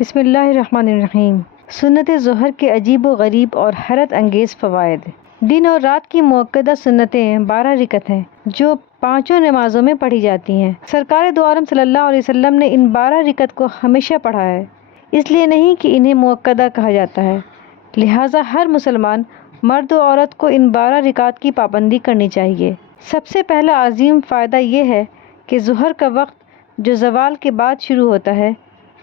بسم اللہ الرحمن الرحیم۔ سنت ظہر کے عجیب و غریب اور حیرت انگیز فوائد۔ دن اور رات کی موقدہ سنتیں 12 رکعت ہیں جو 5 نمازوں میں پڑھی جاتی ہیں۔ سرکار دو عالم صلی اللہ علیہ وسلم نے ان 12 رکعت کو ہمیشہ پڑھا ہے، اس لیے نہیں کہ انہیں موقدہ کہا جاتا ہے، لہٰذا ہر مسلمان مرد و عورت کو ان 12 رکعت کی پابندی کرنی چاہیے۔ سب سے پہلا عظیم فائدہ یہ ہے کہ ظہر کا وقت جو زوال کے بعد شروع ہوتا ہے،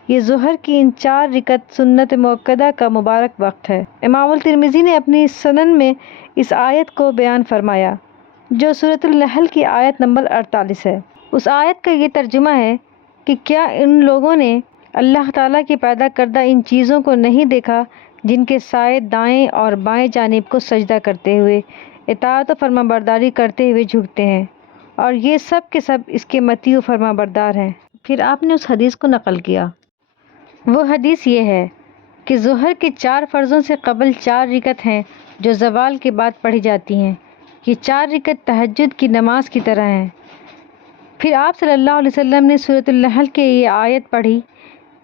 یہ ظہر کی ان 4 رکعت سنت موقدہ کا مبارک وقت ہے۔ امام الترمذی نے اپنی سنن میں اس آیت کو بیان فرمایا جو سورۃ النحل کی آیت نمبر 48 ہے۔ اس آیت کا یہ ترجمہ ہے کہ کیا ان لوگوں نے اللہ تعالیٰ کی پیدا کردہ ان چیزوں کو نہیں دیکھا جن کے سائے دائیں اور بائیں جانب کو سجدہ کرتے ہوئے اطاعت و فرمانبرداری کرتے ہوئے جھکتے ہیں، اور یہ سب کے سب اس کے مطیع و فرمانبردار ہیں۔ پھر آپ نے اس حدیث کو نقل کیا۔ وہ حدیث یہ ہے کہ ظہر کے 4 فرضوں سے قبل 4 رکعت ہیں جو زوال کے بعد پڑھی جاتی ہیں۔ یہ 4 رکعت تہجد کی نماز کی طرح ہیں۔ پھر آپ صلی اللہ علیہ وسلم نے سورۃ النحل کی یہ آیت پڑھی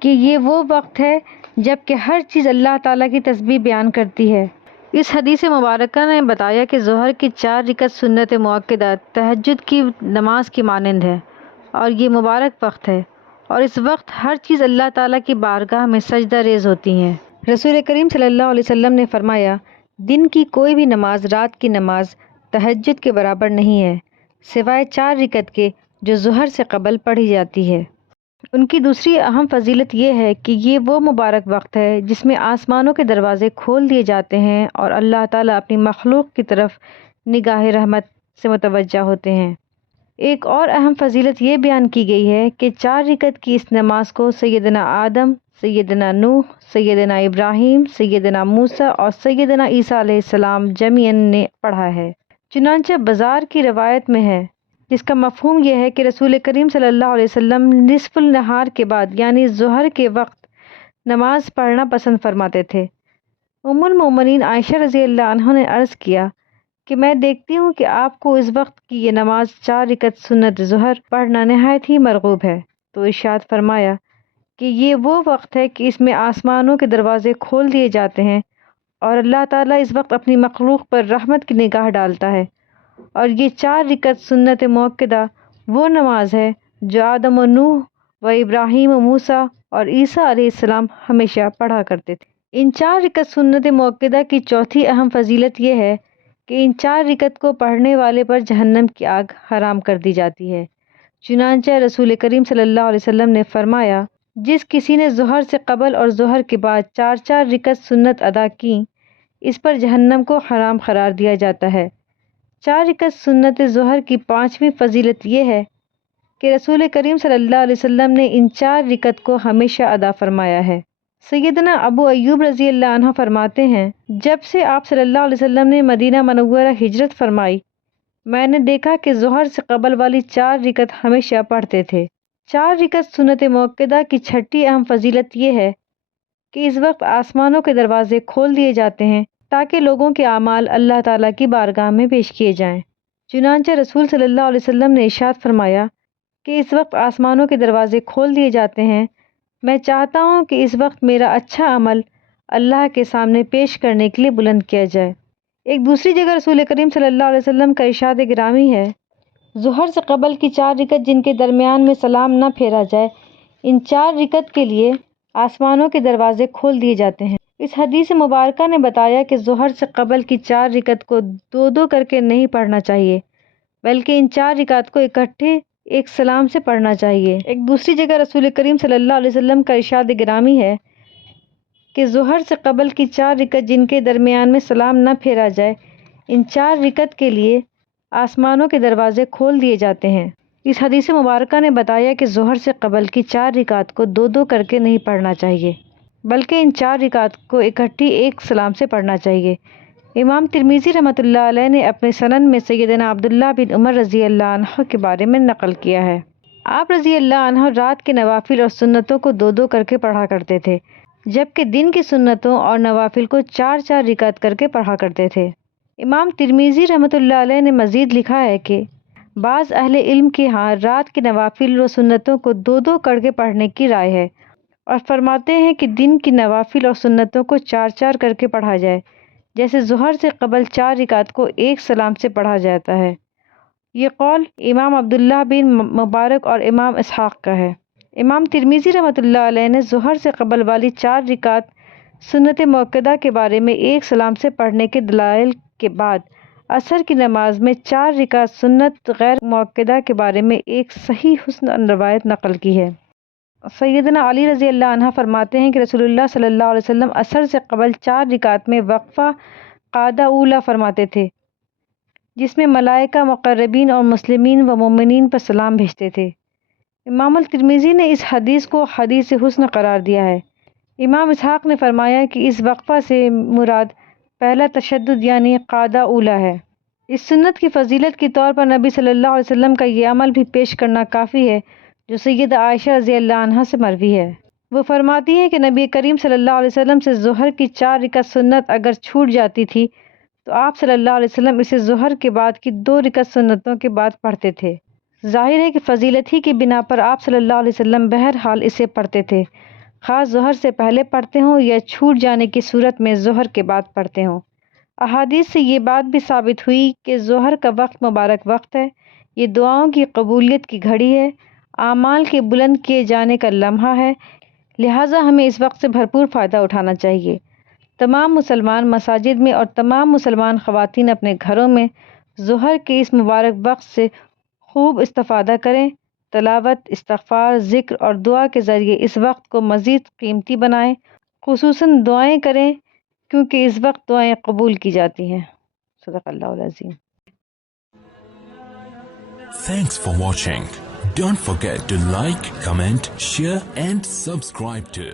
کہ یہ وہ وقت ہے جب کہ ہر چیز اللہ تعالیٰ کی تسبیح بیان کرتی ہے۔ اس حدیث مبارکہ نے بتایا کہ ظہر کی 4 رکعت سنت موقدہ تہجد کی نماز کی مانند ہے، اور یہ مبارک وقت ہے، اور اس وقت ہر چیز اللہ تعالیٰ کی بارگاہ میں سجدہ ریز ہوتی ہیں۔ رسول کریم صلی اللہ علیہ وسلم نے فرمایا، دن کی کوئی بھی نماز رات کی نماز تہجد کے برابر نہیں ہے، سوائے 4 رکعت کے جو ظہر سے قبل پڑھی جاتی ہے۔ ان کی دوسری اہم فضیلت یہ ہے کہ یہ وہ مبارک وقت ہے جس میں آسمانوں کے دروازے کھول دیے جاتے ہیں اور اللہ تعالیٰ اپنی مخلوق کی طرف نگاہ رحمت سے متوجہ ہوتے ہیں۔ ایک اور اہم فضیلت یہ بیان کی گئی ہے کہ 4 رکعت کی اس نماز کو سیدنا آدم، سیدنا نوح، سیدنا ابراہیم، سیدنا موسیٰ اور سیدنا عیسیٰ علیہ السلام جمیعاً نے پڑھا ہے۔ چنانچہ بازار کی روایت میں ہے، جس کا مفہوم یہ ہے کہ رسول کریم صلی اللہ علیہ وسلم نصف النہار کے بعد یعنی ظہر کے وقت نماز پڑھنا پسند فرماتے تھے۔ ام المومنین عائشہ رضی اللہ عنہا نے عرض کیا کہ میں دیکھتی ہوں کہ آپ کو اس وقت کی یہ نماز 4 رکعت سنت ظہر پڑھنا نہایت ہی مرغوب ہے، تو ارشاد فرمایا کہ یہ وہ وقت ہے کہ اس میں آسمانوں کے دروازے کھول دیے جاتے ہیں اور اللہ تعالیٰ اس وقت اپنی مخلوق پر رحمت کی نگاہ ڈالتا ہے، اور یہ 4 رکعت سنت موقدہ وہ نماز ہے جو آدم و نوح و ابراہیم و موسیٰ اور عیسیٰ علیہ السلام ہمیشہ پڑھا کرتے تھے۔ ان 4 رکعت سنت موقدہ کی چوتھی اہم فضیلت یہ ہے کہ ان 4 رکعت کو پڑھنے والے پر جہنم کی آگ حرام کر دی جاتی ہے۔ چنانچہ رسول کریم صلی اللہ علیہ وسلم نے فرمایا، جس کسی نے ظہر سے قبل اور ظہر کے بعد 4 رکعت سنت ادا کی، اس پر جہنم کو حرام قرار دیا جاتا ہے۔ 4 رکعت سنت ظہر کی 5ویں فضیلت یہ ہے کہ رسول کریم صلی اللہ علیہ وسلم نے ان 4 رکعت کو ہمیشہ ادا فرمایا ہے۔ سیدنا ابو ایوب رضی اللہ عنہ فرماتے ہیں، جب سے آپ صلی اللہ علیہ وسلم نے مدینہ منورہ ہجرت فرمائی، میں نے دیکھا کہ ظہر سے قبل والی 4 رکعت ہمیشہ پڑھتے تھے۔ 4 رکعت سنت موقدہ کی 6ٹھی اہم فضیلت یہ ہے کہ اس وقت آسمانوں کے دروازے کھول دیے جاتے ہیں تاکہ لوگوں کے اعمال اللہ تعالیٰ کی بارگاہ میں پیش کیے جائیں۔ چنانچہ رسول صلی اللہ علیہ وسلم نے ارشاد فرمایا کہ اس وقت آسمانوں کے دروازے کھول دیے جاتے ہیں، میں چاہتا ہوں کہ اس وقت میرا اچھا عمل اللہ کے سامنے پیش کرنے کے لیے بلند کیا جائے۔ ایک دوسری جگہ رسول کریم صلی اللہ علیہ وسلم کا ارشاد گرامی ہے، ظہر سے قبل کی 4 رکعت جن کے درمیان میں سلام نہ پھیرا جائے، ان 4 رکعت کے لیے آسمانوں کے دروازے کھول دیے جاتے ہیں۔ اس حدیث مبارکہ نے بتایا کہ ظہر سے قبل کی 4 رکعت کو 2 کر کے نہیں پڑھنا چاہیے، بلکہ ان 4 رکعت کو اکٹھے ایک سلام سے پڑھنا چاہیے۔ ایک دوسری جگہ رسول کریم صلی اللہ علیہ وسلم کا ارشاد گرامی ہے کہ ظہر سے قبل کی 4 رکعت جن کے درمیان میں سلام نہ پھیرا جائے، ان 4 رکعت کے لیے آسمانوں کے دروازے کھول دیے جاتے ہیں۔ اس حدیث مبارکہ نے بتایا کہ ظہر سے قبل کی 4 رکعت کو 2 کر کے نہیں پڑھنا چاہیے، بلکہ ان 4 رکعت کو اکٹھی ایک سلام سے پڑھنا چاہیے۔ امام ترمذی رحمۃ اللہ علیہ نے اپنے سنن میں سیدنا عبداللہ بن عمر رضی اللہ عنہ کے بارے میں نقل کیا ہے، آپ رضی اللہ عنہ رات کے نوافل اور سنتوں کو 2 کر کے پڑھا کرتے تھے، جبکہ دن کی سنتوں اور نوافل کو 4 رکعت کر کے پڑھا کرتے تھے۔ امام ترمذی رحمۃ اللہ علیہ نے مزید لکھا ہے کہ بعض اہل علم کے ہاں رات کے نوافل و سنتوں کو 2 کر کے پڑھنے کی رائے ہے، اور فرماتے ہیں کہ دن کی نوافل اور سنتوں کو 4 کر کے پڑھا جائے، جیسے ظہر سے قبل 4 رکعت کو ایک سلام سے پڑھا جاتا ہے۔ یہ قول امام عبداللہ بن مبارک اور امام اسحاق کا ہے۔ امام ترمذی رحمۃ اللہ علیہ نے ظہر سے قبل والی 4 رکعت سنت مؤکدہ کے بارے میں ایک سلام سے پڑھنے کے دلائل کے بعد عصر کی نماز میں 4 رکعت سنت غیر مؤکدہ کے بارے میں ایک صحیح حسن روایت نقل کی ہے۔ سیدنا علی رضی اللہ عنہ فرماتے ہیں کہ رسول اللہ صلی اللہ علیہ وسلم عصر سے قبل 4 رکعت میں وقفہ قعدہ اولا فرماتے تھے، جس میں ملائکہ مقربین اور مسلمین و مومنین پر سلام بھیجتے تھے۔ امام الترمذی نے اس حدیث کو حدیث حسن قرار دیا ہے۔ امام اسحاق نے فرمایا کہ اس وقفہ سے مراد پہلا تشدد یعنی قعدہ اولا ہے۔ اس سنت کی فضیلت کے طور پر نبی صلی اللہ علیہ وسلم کا یہ عمل بھی پیش کرنا کافی ہے جو سیدہ عائشہ رضی اللہ عنہا سے مروی ہے۔ وہ فرماتی ہیں کہ نبی کریم صلی اللہ علیہ وسلم سے ظہر کی 4 رکعت سنت اگر چھوٹ جاتی تھی تو آپ صلی اللہ علیہ وسلم اسے ظہر کے بعد کی 2 رکعت سنتوں کے بعد پڑھتے تھے۔ ظاہر ہے کہ فضیلت ہی کی بنا پر آپ صلی اللہ علیہ وسلم بہرحال اسے پڑھتے تھے، خاص ظہر سے پہلے پڑھتے ہوں یا چھوٹ جانے کی صورت میں ظہر کے بعد پڑھتے ہوں۔ احادیث سے یہ بات بھی ثابت ہوئی کہ ظہر کا وقت مبارک وقت ہے، یہ دعاؤں کی قبولیت کی گھڑی ہے، اعمال کے بلند کیے جانے کا لمحہ ہے، لہٰذا ہمیں اس وقت سے بھرپور فائدہ اٹھانا چاہیے۔ تمام مسلمان مساجد میں اور تمام مسلمان خواتین اپنے گھروں میں ظہر کے اس مبارک وقت سے خوب استفادہ کریں، تلاوت، استغفار، ذکر اور دعا کے ذریعے اس وقت کو مزید قیمتی بنائیں، خصوصاً دعائیں کریں کیونکہ اس وقت دعائیں قبول کی جاتی ہیں۔ صدق اللہ العظیم۔ Thanks for watching. Don't forget to like, comment, share and subscribe to